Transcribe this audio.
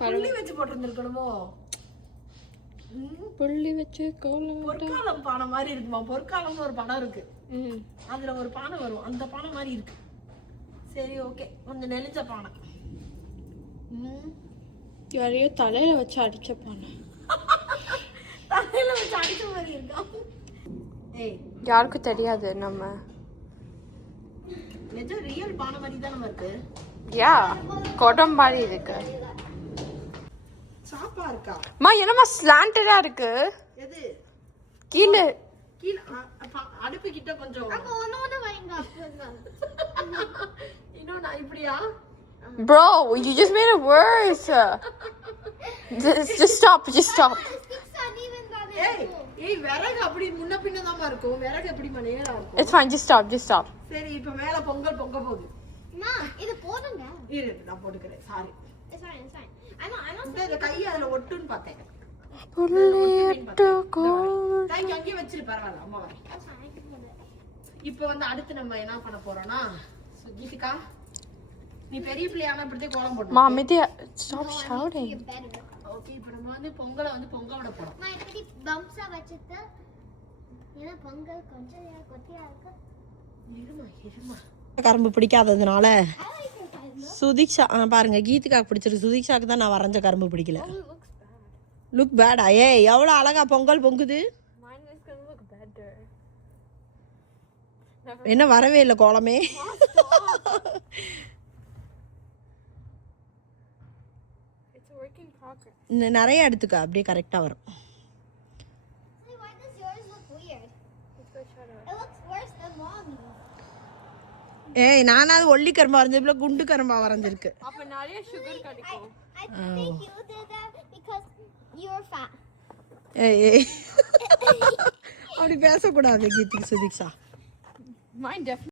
புள்ளி வச்சு போட்டிருந்துருக்கணுமோ? புள்ளி வச்சு கோலம். பொற்காலம் பானை மாதிரி இருக்குமா? பொற்காலம்னு ஒரு படம் இருக்கு, அதுல ஒரு பானை வரும், அந்த பானை மாதிரி இருக்கு. சரி ஓகே, கொஞ்சம் நெளிஞ்ச பானை. யாரையோ தலையில வச்சு அடிச்ச பானை. தலையில வச்சு அடிச்ச மாதிரி இருக்கா? ஏய், யாருக்கும் தெரியாது. நம்ம நிஜம் ரியல் பானை மாதிரி தான் நம்ம இருக்கு. யா குடம் மாதிரி இருக்கு. சாப்பா இருக்கா? மா என்னமா ஸ்லாண்டடா இருக்கு? எது? கீழே கீழே அடுப்பு கிட்ட கொஞ்சம். அப்ப ஒண்ணு வைங்க அப்பங்க. இன்னொன்னு இப்படியா? Bro, you just made it worse. Just stop. ஏய் விறகு அப்படி முன்ன பின்ன தான் இருக்கும். விறகு எப்படி நேரா இருக்கும்? It's fine. Just stop. சரி, இப்போ மேல பொங்க போகுது. அம்மா இது போடுங்க. இரு நான் போட்டுக்கறேன். Sorry. It's fine. I'm not இந்த கை அதுல ஒட்டுன்னு பார்த்தேன். புள்ளிட்டு கோலம். கை அங்கே வச்சிரு, பரவாயில்லை, அம்மா வரேன். இப்போ வந்து அடுத்து நம்ம என்ன பண்ண போறோம்னா, கீதிகா நீ பெரிய பிள்ளையான அப்படியே கோலம் போடு. Mom, stop shouting. ஓகே, இப்போ நம்ம வந்து பொங்கலை வந்து பொங்க விட போறோம். நான் இப்படி பம்ப்ஸா வச்சிட்டு ஏன்னா பொங்கல் கொஞ்சம் கொட்டியா இருக்கு. இருமா கரும்பு பிடிக்காததுனால சுதீக்ஷா பாருங்க, கீதிகாக்கு பிடிச்சிருக்கு. சுதீக்ஷாக்கு தான் நான் வரைஞ்ச கரும்பு பிடிக்கல. லுக் பேடா? ஏய் எவ்வளோ அழகா பொங்கல் பொங்குது. என்ன வரவே இல்லை கோலமே. நிறைய எடுத்துக்க, அப்படியே கரெக்டா வரும். ஏய் நானாவது ஒல்லி கரும்பா வரைஞ்சதுல குண்டு கரும்பா வரைஞ்சிருக்கு. அப்ப நிறைய சுகர் கிடைக்கும். I think you did that because you're fat. ஏய் அப்படி பேசக்கூடாது கீதிகா, சுதீக்ஷா. Mine definitely